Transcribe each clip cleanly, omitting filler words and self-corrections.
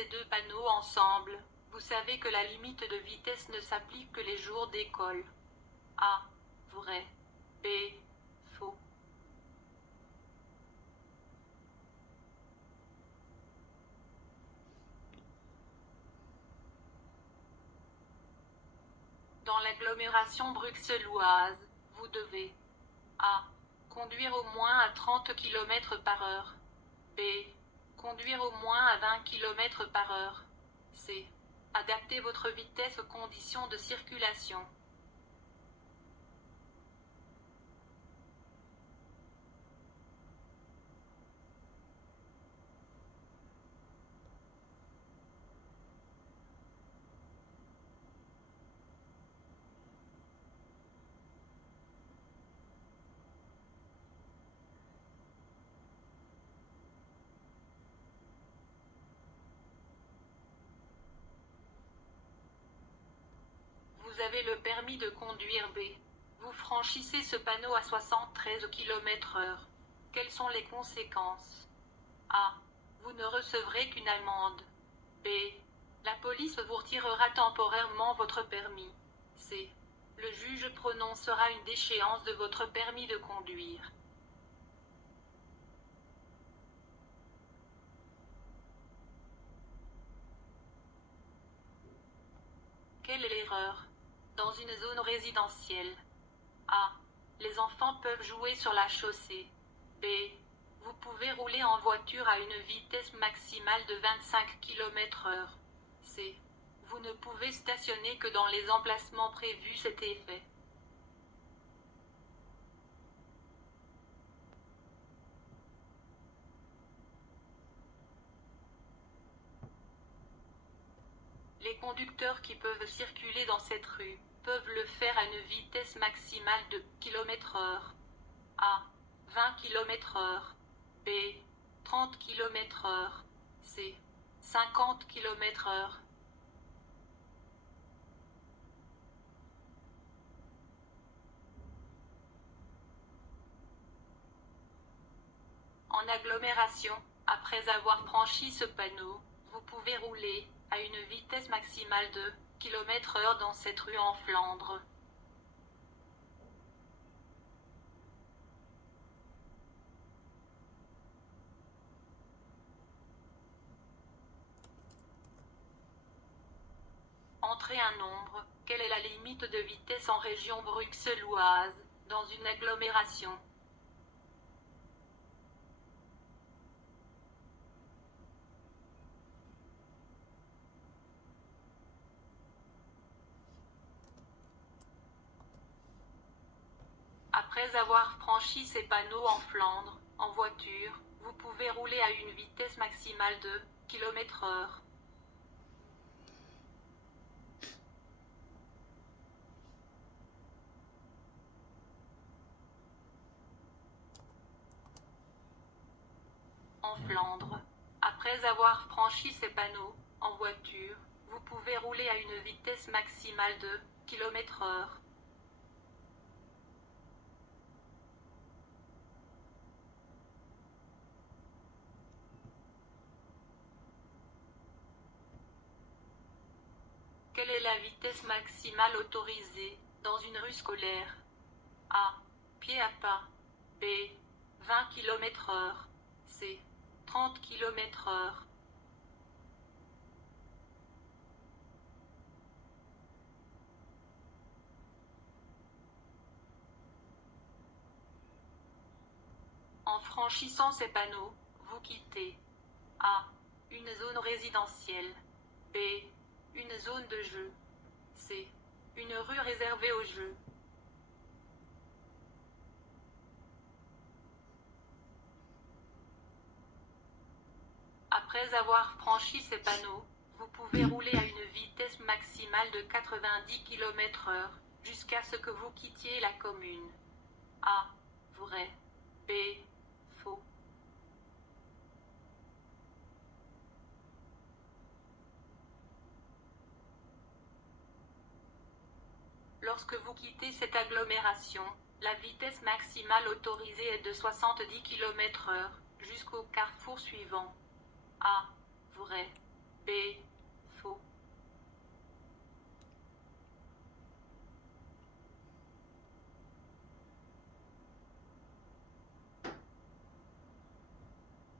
ces deux panneaux ensemble, vous savez que la limite de vitesse ne s'applique que les jours d'école. A. Vrai. B. Faux. Dans l'agglomération bruxelloise, vous devez A. Conduire au moins à 30 km par heure. B. Conduire au moins à 20 km par heure. C. Adapter votre vitesse aux conditions de circulation. Vous avez le permis de conduire B. Vous franchissez ce panneau à 73 km/h. Quelles sont les conséquences? A. Vous ne recevrez qu'une amende. B. La police vous retirera temporairement votre permis. C. Le juge prononcera une déchéance de votre permis de conduire. Quelle est l'erreur? Dans une zone résidentielle. A. Les enfants peuvent jouer sur la chaussée. B. Vous pouvez rouler en voiture à une vitesse maximale de 25 km/h. C. Vous ne pouvez stationner que dans les emplacements prévus cet effet. Les conducteurs qui peuvent circuler dans cette rue peuvent le faire à une vitesse maximale de km/h. A. 20 km/h. B. 30 km/h. C. 50 km/h. En agglomération, après avoir franchi ce panneau, vous pouvez rouler à une vitesse maximale de km/h dans cette rue en Flandre. Entrez un nombre. Quelle est la limite de vitesse en région bruxelloise, dans une agglomération? Après avoir franchi ces panneaux en Flandre, en voiture, vous pouvez rouler à une vitesse maximale de km/h. En Flandre. Après avoir franchi ces panneaux, en voiture, vous pouvez rouler à une vitesse maximale de km/h. Quelle est la vitesse maximale autorisée dans une rue scolaire? A. Pied à pas. B. 20 km/h. C. 30 km/h. En franchissant ces panneaux, vous quittez A. Une zone résidentielle. B. Une zone de jeu. C. Une rue réservée aux jeux. Après avoir franchi ces panneaux, vous pouvez rouler à une vitesse maximale de 90 km/h, jusqu'à ce que vous quittiez la commune. A. Vrai. B. Faux. Lorsque vous quittez cette agglomération, la vitesse maximale autorisée est de 70 km/h, jusqu'au carrefour suivant. A. Vrai. B. Faux.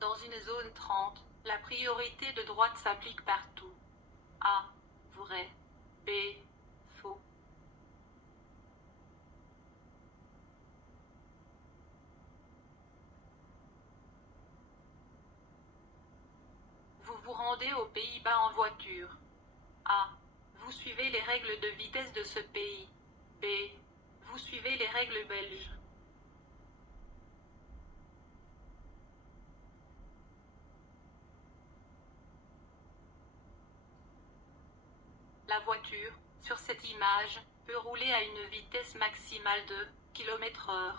Dans une zone 30, la priorité de droite s'applique partout. A. Vrai. B. Faux. Vous vous rendez aux Pays-Bas en voiture. A. Vous suivez les règles de vitesse de ce pays. B. Vous suivez les règles belges. La voiture, sur cette image, peut rouler à une vitesse maximale de km/h.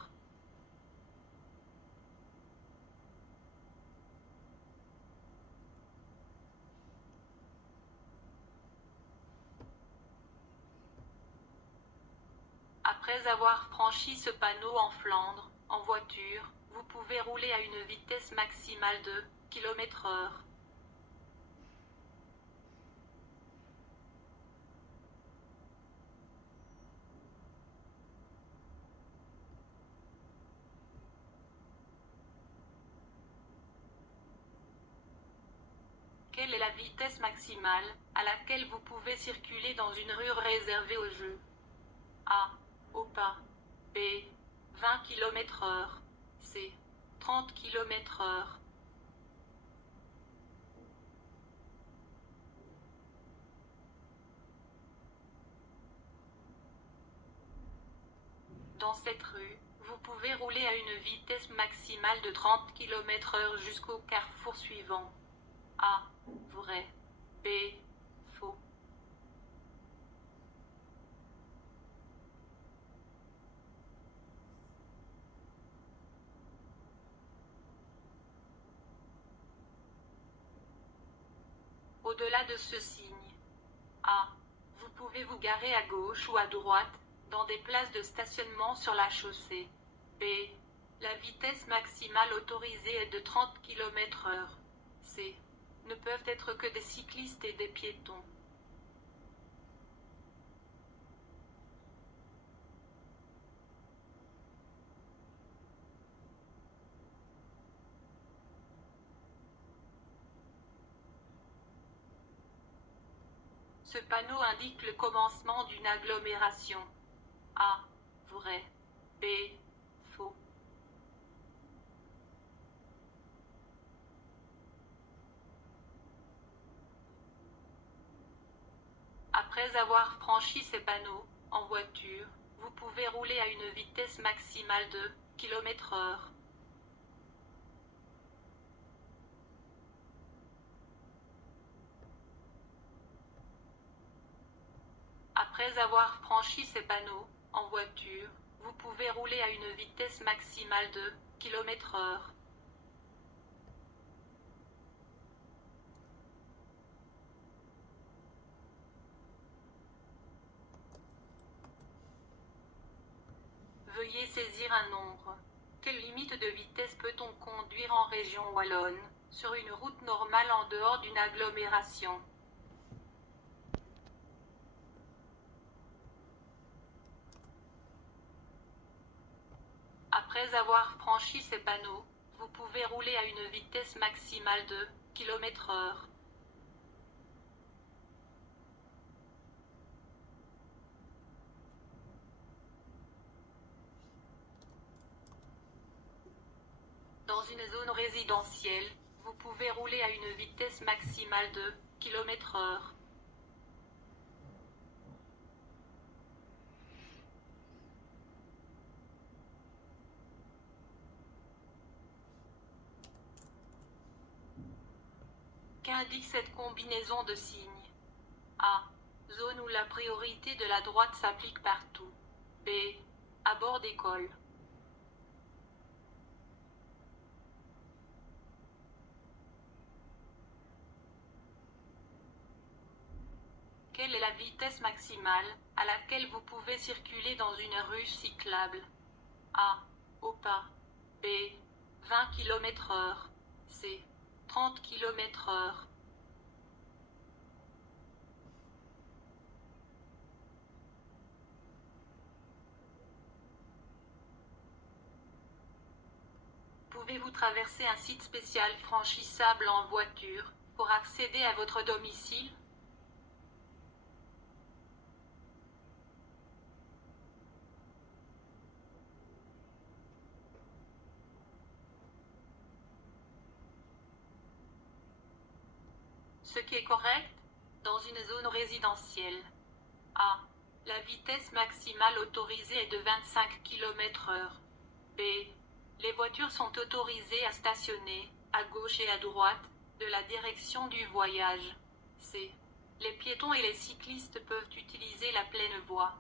Après avoir franchi ce panneau en Flandre, en voiture, vous pouvez rouler à une vitesse maximale de km/h. Quelle est la vitesse maximale à laquelle vous pouvez circuler dans une rue réservée aux jeux? A. Au pas. B. 20 km/h. C. 30 km/h. Dans cette rue, vous pouvez rouler à une vitesse maximale de 30 km/h jusqu'au carrefour suivant. A. Vrai. B. Faux. Au-delà de ce signe. A. Vous pouvez vous garer à gauche ou à droite, dans des places de stationnement sur la chaussée. B. La vitesse maximale autorisée est de 30 km/h. C. Ne peuvent être que des cyclistes et des piétons. Ce panneau indique le commencement d'une agglomération. A. Vrai. B. Faux. Après avoir franchi ces panneaux, en voiture, vous pouvez rouler à une vitesse maximale de km/h. Après avoir franchi ces panneaux, en voiture, vous pouvez rouler à une vitesse maximale de km/h. Veuillez saisir un nombre. Quelle limite de vitesse peut-on conduire en région wallonne, sur une route normale en dehors d'une agglomération? Après avoir franchi ces panneaux, vous pouvez rouler à une vitesse maximale de km/h. Dans une zone résidentielle, vous pouvez rouler à une vitesse maximale de km/h. Qu'indique cette combinaison de signes? A. Zone où la priorité de la droite s'applique partout. B. À bord d'école. Quelle est la vitesse maximale à laquelle vous pouvez circuler dans une rue cyclable? A. Au pas. B. 20 km/h. C. 30 km/h. traverser un site spécial franchissable en voiture pour accéder à votre domicile? Ce qui est correct, dans une zone résidentielle. A. La vitesse maximale autorisée est de 25 km/h. B. Les voitures sont autorisées à stationner, à gauche et à droite, de la direction du voyage. C. Les piétons et les cyclistes peuvent utiliser la pleine voie.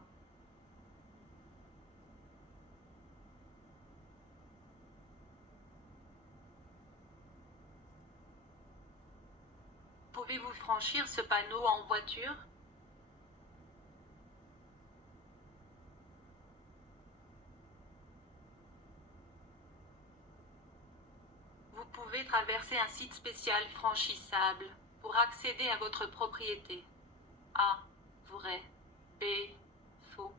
Pouvez-vous franchir ce panneau en voiture? Vous pouvez traverser un site spécial franchissable pour accéder à votre propriété. A. Vrai. B. Faux.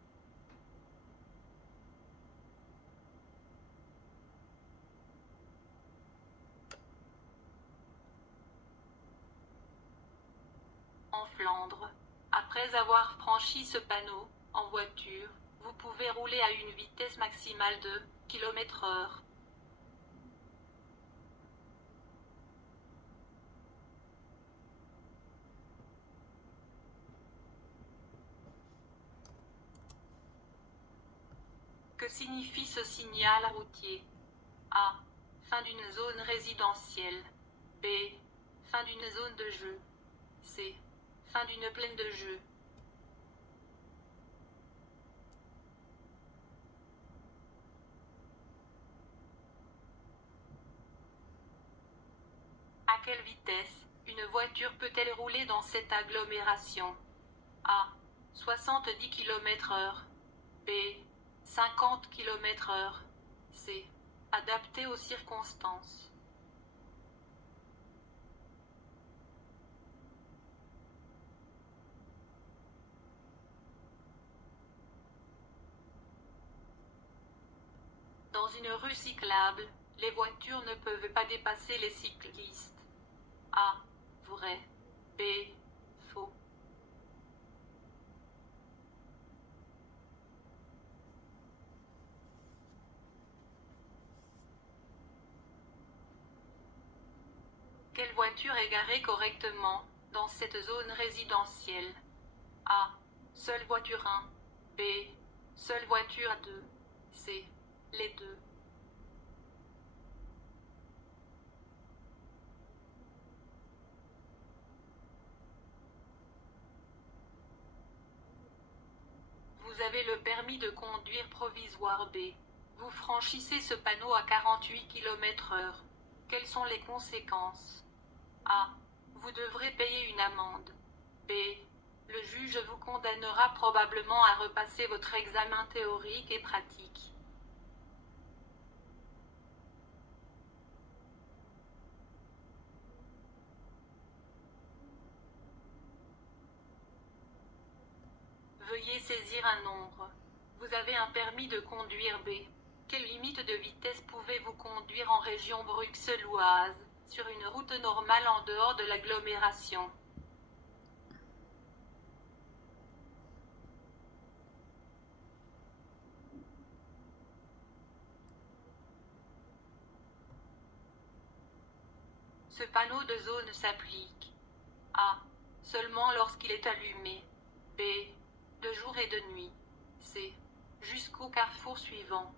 En Flandre, après avoir franchi ce panneau, en voiture, vous pouvez rouler à une vitesse maximale de km/h. Que signifie ce signal routier? A. Fin d'une zone résidentielle. B. Fin d'une zone de jeu. C. Fin d'une plaine de jeu. À quelle vitesse une voiture peut-elle rouler dans cette agglomération? A. 70 km/h. B. 50 km/h. C. Adapté aux circonstances. Dans une rue cyclable, les voitures ne peuvent pas dépasser les cyclistes. A. Vrai. B. Faux. Quelle voiture est garée correctement dans cette zone résidentielle? A. Seule voiture 1. B. Seule voiture 2. C. Les deux. Vous avez le permis de conduire provisoire B. Vous franchissez ce panneau à 48 km/h. Quelles sont les conséquences? A. Vous devrez payer une amende. B. Le juge vous condamnera probablement à repasser votre examen théorique et pratique. Veuillez saisir un nombre. Vous avez un permis de conduire B. Quelle limite de vitesse pouvez-vous conduire en région bruxelloise, sur une route normale en dehors de l'agglomération? Ce panneau de zone s'applique. A. Seulement lorsqu'il est allumé. B. De jour et de nuit. C. Jusqu'au carrefour suivant.